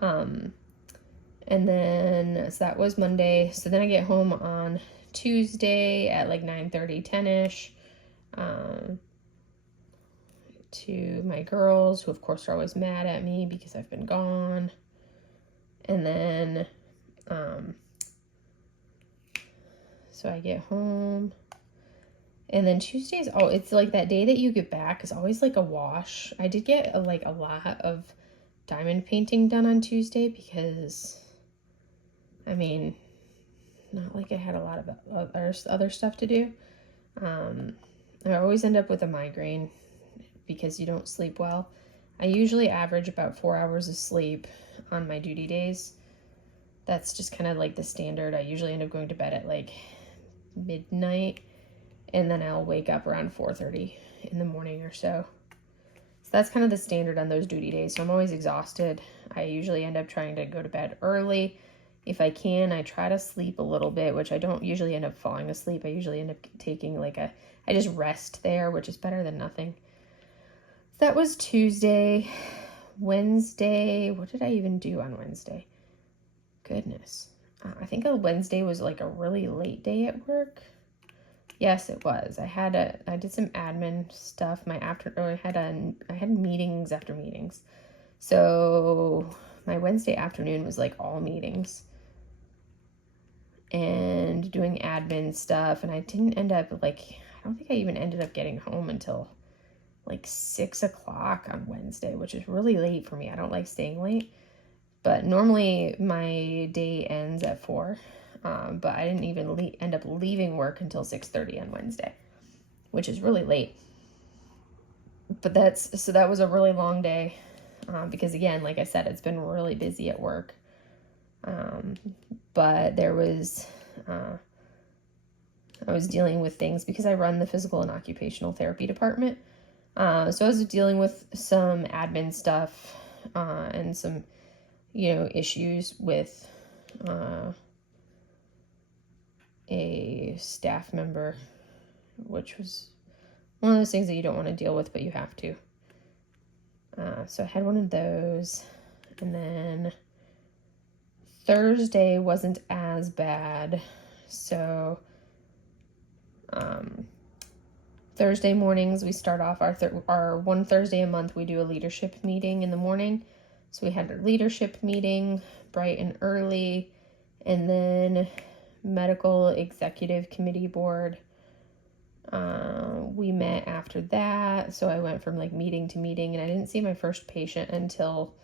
And then, so that was Monday. So then I get home on Tuesday at 9:30, 10-ish, to my girls, who of course are always mad at me because I've been gone. And then, so I get home, and then Tuesdays, it's that day that you get back is always a wash. I did get a lot of diamond painting done on Tuesday because, not I had a lot of other stuff to do. I always end up with a migraine because you don't sleep well. I usually average about 4 hours of sleep on my duty days. That's just kind of the standard. I usually end up going to bed at midnight, and then I'll wake up around 4:30 in the morning or so. So that's kind of the standard on those duty days. So I'm always exhausted. I usually end up trying to go to bed early. If I can, I try to sleep a little bit, which I don't usually end up falling asleep. I usually end up taking I just rest there, which is better than nothing. That was Tuesday. Wednesday, what did I even do on Wednesday? Goodness. I think Wednesday was a really late day at work. Yes, it was. I did some admin stuff. I had meetings after meetings. So my Wednesday afternoon was all meetings and doing admin stuff. And I didn't end up I don't think I even ended up getting home until 6 o'clock on Wednesday, which is really late for me. I don't like staying late, but normally my day ends at 4. But I didn't even end up leaving work until 6:30 on Wednesday, which is really late. But that was a really long day because, again, like I said, it's been really busy at work. But there was, I was dealing with things because I run the physical and occupational therapy department. So I was dealing with some admin stuff and some, issues with a staff member, which was one of those things that you don't want to deal with, but you have to. So I had one of those, and then Thursday wasn't as bad. So Thursday mornings, we start off our one Thursday a month, we do a leadership meeting in the morning. So we had our leadership meeting bright and early, and then medical executive committee board. We met after that, so I went from like meeting to meeting, and I didn't see my first patient until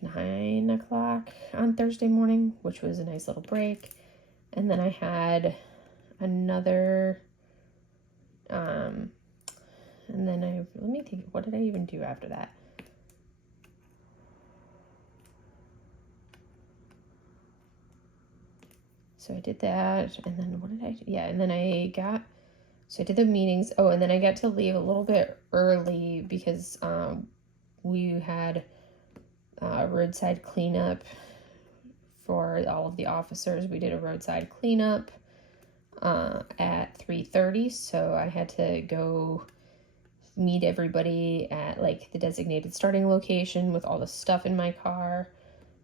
9 o'clock on Thursday morning, which was a nice little break. And then I had another, and then let me think, what did I even do after that? So I did that, and then what did I do? Yeah, and then so I did the meetings. Oh, and then I got to leave a little bit early because we had roadside cleanup for all of the officers. We did a roadside cleanup at 3:30, so I had to go meet everybody at like the designated starting location with all the stuff in my car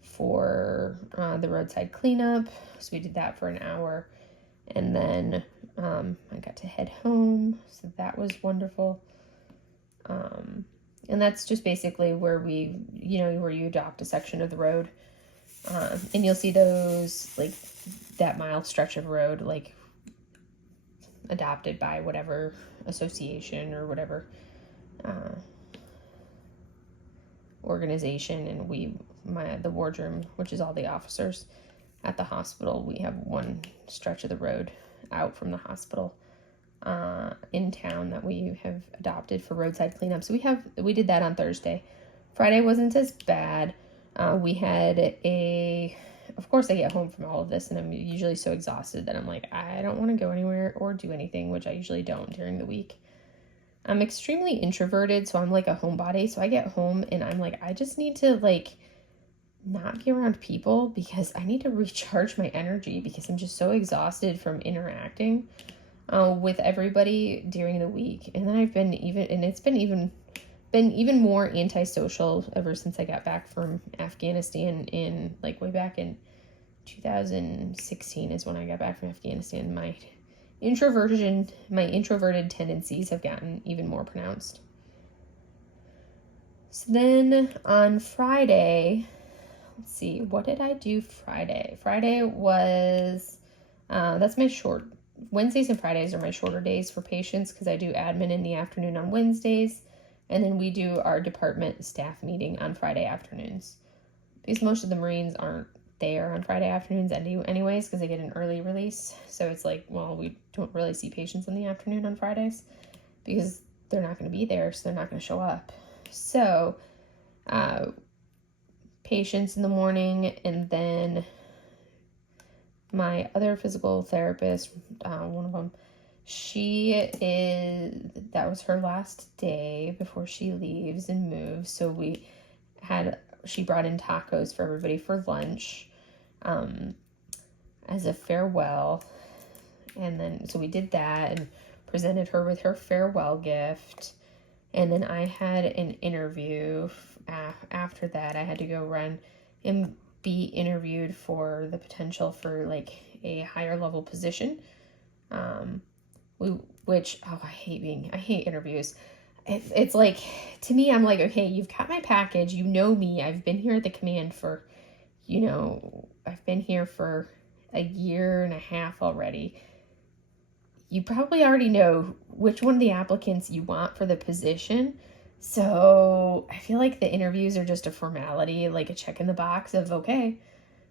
for the roadside cleanup. So we did that for an hour, and then I got to head home, so that was wonderful. And that's just basically where where you adopt a section of the road, and you'll see those, like that mile stretch of road, like adopted by whatever association or whatever organization. And the wardroom, which is all the officers at the hospital, we have one stretch of the road out from the hospital in town that we have adopted for roadside cleanup. So we did that on Thursday. Friday wasn't as bad. Of course I get home from all of this and I'm usually so exhausted that I'm like, I don't want to go anywhere or do anything, which I usually don't during the week. I'm extremely introverted, so I'm like a homebody. So I get home and I'm like, I just need to like not be around people because I need to recharge my energy because I'm just so exhausted from interacting with everybody during the week. And then it's been even more antisocial ever since I got back from Afghanistan in like way back in 2016 is when I got back from Afghanistan. My introverted tendencies have gotten even more pronounced. So then on Friday, let's see, what did I do Friday? Friday was, Wednesdays and Fridays are my shorter days for patients because I do admin in the afternoon on Wednesdays. And then we do our department staff meeting on Friday afternoons. Because most of the Marines aren't there on Friday afternoons anyways because they get an early release. So it's like, well, we don't really see patients in the afternoon on Fridays because they're not going to be there, so they're not going to show up. So patients in the morning, and then my other physical therapist, one of them, that was her last day before she leaves and moves. So she brought in tacos for everybody for lunch as a farewell. And then, so we did that and presented her with her farewell gift. And then I had an interview. After that, I had to go run and be interviewed for the potential for like a higher level position. I hate interviews. It's like, to me, I'm like, okay, you've got my package, you know me, I've been here at the command for, I've been here for a year and a half already. You probably already know which one of the applicants you want for the position. So I feel like the interviews are just a formality, like a check in the box of, okay,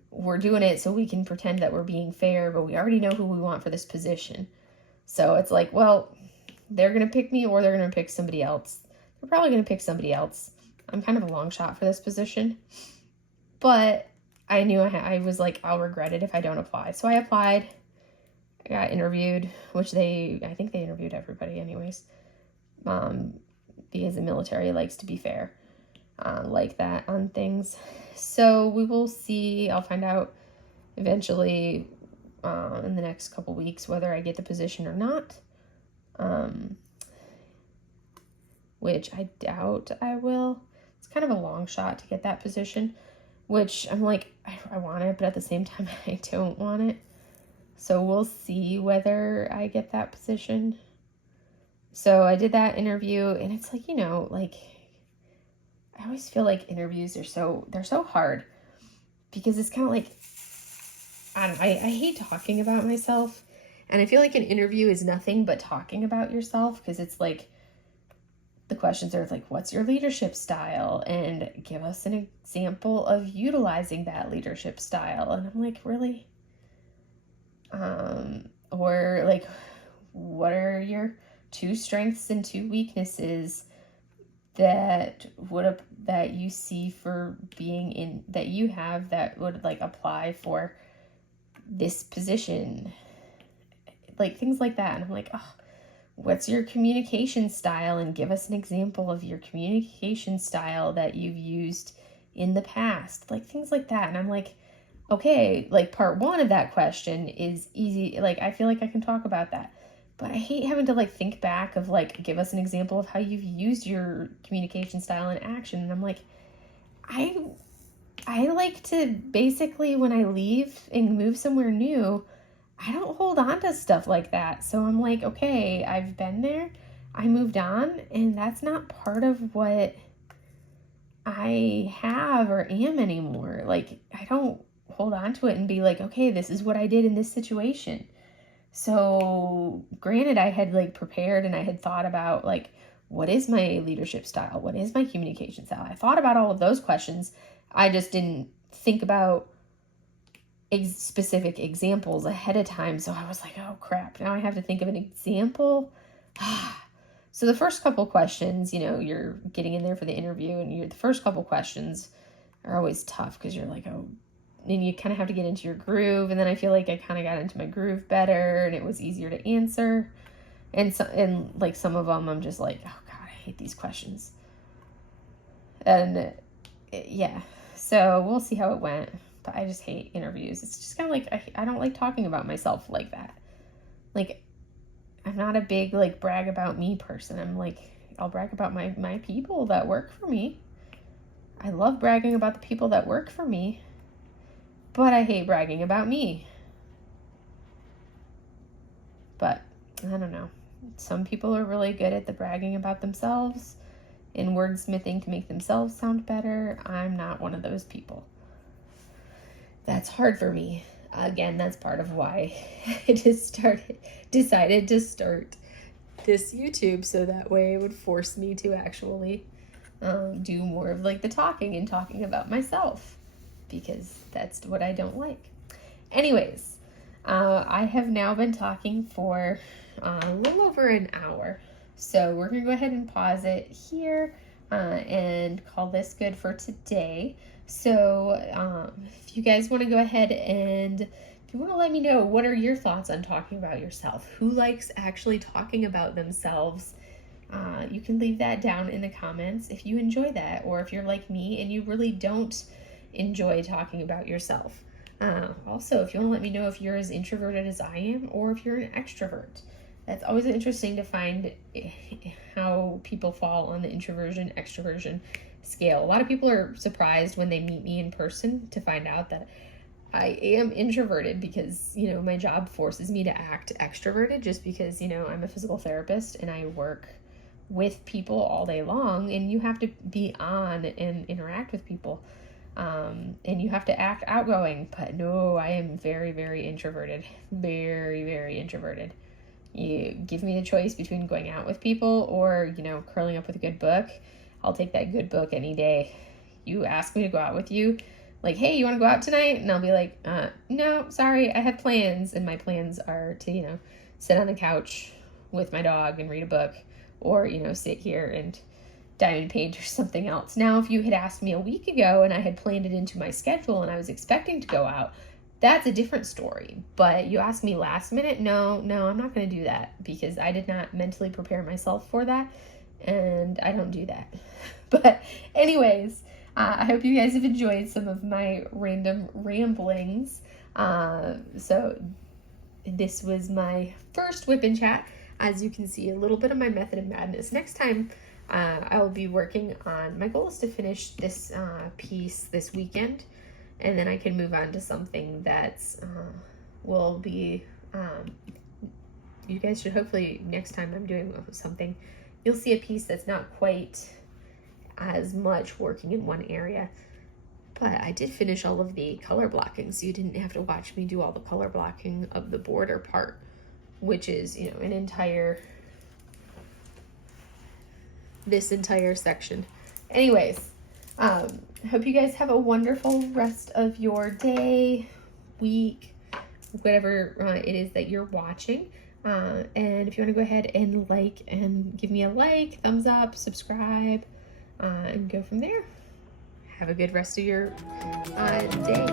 we're doing it so we can pretend that we're being fair, but we already know who we want for this position. So it's like, well, they're going to pick me or they're going to pick somebody else. They're probably going to pick somebody else. I'm kind of a long shot for this position. But I knew I was like, I'll regret it if I don't apply. So I applied. I got interviewed, which I think they interviewed everybody anyways. Because the military likes to be fair like that on things. So we will see. I'll find out eventually in the next couple weeks whether I get the position or not. Which I doubt I will. It's kind of a long shot to get that position, which I'm like, I want it, but at the same time, I don't want it. So we'll see whether I get that position. So I did that interview, and it's like, like, I always feel like interviews are they're so hard, because it's kind of like, I hate talking about myself, and I feel like an interview is nothing but talking about yourself, because it's like, the questions are like, what's your leadership style? And give us an example of utilizing that leadership style. And I'm like, really? Or like, what are your 2 strengths and 2 weaknesses that you see for being in, that you have, that would like apply for this position? Like things like that. And I'm like, oh, what's your communication style? And give us an example of your communication style that you've used in the past. Like things like that. And I'm like, okay, like part 1 of that question is easy. Like, I feel like I can talk about that. But I hate having to like think back of like, give us an example of how you've used your communication style in action. And I'm like, I like to basically, when I leave and move somewhere new, I don't hold on to stuff like that. So I'm like, okay, I've been there, I moved on, and that's not part of what I have or am anymore. Like, I don't hold on to it and be like, okay, this is what I did in this situation. So granted, I had like prepared, and I had thought about like, what is my leadership style? What is my communication style? I thought about all of those questions. I just didn't think about specific examples ahead of time. So I was like, oh crap, now I have to think of an example. So the first couple questions, you're getting in there for the interview, and the first couple questions are always tough, because you're like, oh, and you kind of have to get into your groove. And then I feel like I kind of got into my groove better, and it was easier to answer. And like some of them, I'm just like, oh God, I hate these questions. And yeah, so we'll see how it went. But I just hate interviews. It's just kind of like, I don't like talking about myself like that. Like, I'm not a big like brag about me person. I'm like, I'll brag about my people that work for me. I love bragging about the people that work for me, but I hate bragging about me. But I don't know. Some people are really good at the bragging about themselves and wordsmithing to make themselves sound better. I'm not one of those people. That's hard for me. Again, that's part of why I decided to start this YouTube, so that way it would force me to actually do more of like the talking and talking about myself, because that's what I don't like. Anyways, I have now been talking for a little over an hour, so we're gonna go ahead and pause it here and call this good for today. So if you guys want to go ahead and if you want to let me know, what are your thoughts on talking about yourself? Who likes actually talking about themselves? You can leave that down in the comments if you enjoy that, or if you're like me and you really don't enjoy talking about yourself. Also, if you want to let me know if you're as introverted as I am, or if you're an extrovert. That's always interesting to find how people fall on the introversion, extroversion scale. A lot of people are surprised when they meet me in person to find out that I am introverted, because, my job forces me to act extroverted, just because, I'm a physical therapist and I work with people all day long, and you have to be on and interact with people. And you have to act outgoing, but no, I am very, very introverted. Very, very introverted. You give me the choice between going out with people or, curling up with a good book. I'll take that good book any day. You ask me to go out with you, like, hey, you want to go out tonight? And I'll be like, no, sorry, I have plans. And my plans are to, sit on the couch with my dog and read a book, or, sit here and diamond paint or something else. Now, if you had asked me a week ago and I had planned it into my schedule and I was expecting to go out, that's a different story. But you ask me last minute, no, I'm not going to do that, because I did not mentally prepare myself for that, and I don't do that. But anyways, I hope you guys have enjoyed some of my random ramblings. So this was my first Whip and Chat. As you can see, a little bit of my method of madness. Next time, I will be working on, my goal is to finish this piece this weekend, and then I can move on to something that's will be you guys should hopefully, next time I'm doing something, you'll see a piece that's not quite as much working in one area. But I did finish all of the color blocking, so you didn't have to watch me do all the color blocking of the border part, which is, you know, this entire section. Anyways, hope you guys have a wonderful rest of your day, week, whatever it is that you're watching. And if you want to go ahead and like and give me a like, thumbs up, subscribe, and go from there. Have a good rest of your day.